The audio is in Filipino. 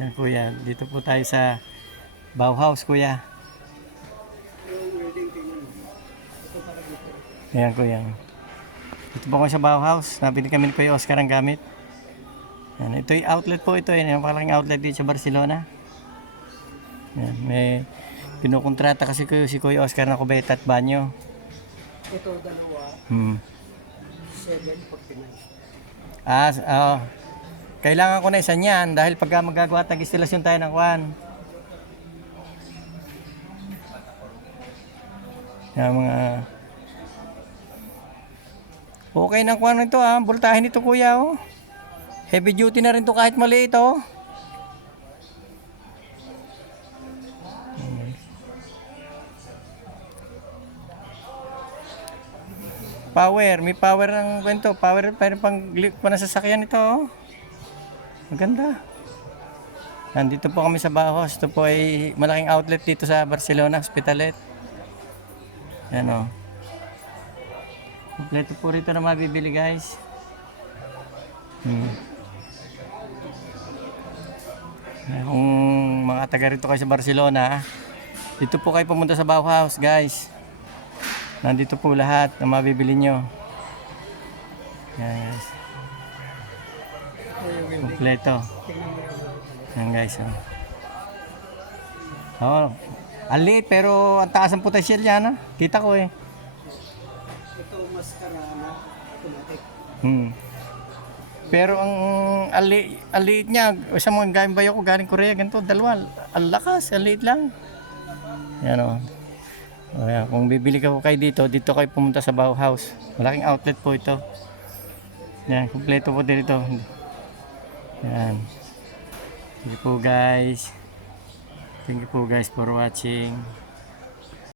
Yan kuya, dito po tayo sa Bauhaus kuya. Ayan kuya. Dito po ako sa Bauhaus. Nabili kami ni Kuya Oscar ang gamit. Yan, ito yung outlet po ito. Yan, yung malaking outlet dito sa Barcelona. Yan, may kinukontrata kasi ko si Kuya Oscar na kubeta at banyo. Ito dalawa, 749. Kailangan ko na isa niyan dahil pagka magagawa tag instalasyon tayo ng kwan. Yan mga okay ng kwan nito voltahe nito kuya oh. Heavy duty na rin to kahit maliit oh. May power ng kwento, power pang lift pa na sasakyan ito oh. Maganda. Nandito po kami sa Bauhaus. Ito po ay malaking outlet dito sa Barcelona, Hospitalet. Yan o. Kompleto po rito na mabibili guys. Kung mga taga rito kayo sa Barcelona, dito po kayo pumunta sa Bauhaus guys. Nandito po lahat na mabibili nyo. Yan guys. Kompleto. Yan guys. Ang liit pero ang taas ang potensyal yan. Kita ko eh. Ito maskara na automatic. Pero ang liit niya, sa mga galing bayo ko galing Korea, ganito, dalawa. Ang lakas, ang liit lang. Yan o. Ayan, kung bibili ka po kayo dito kayo pumunta sa Bauhaus. Malaking outlet po ito. Yan, kompleto po dito. Yan. Thank you po guys for watching.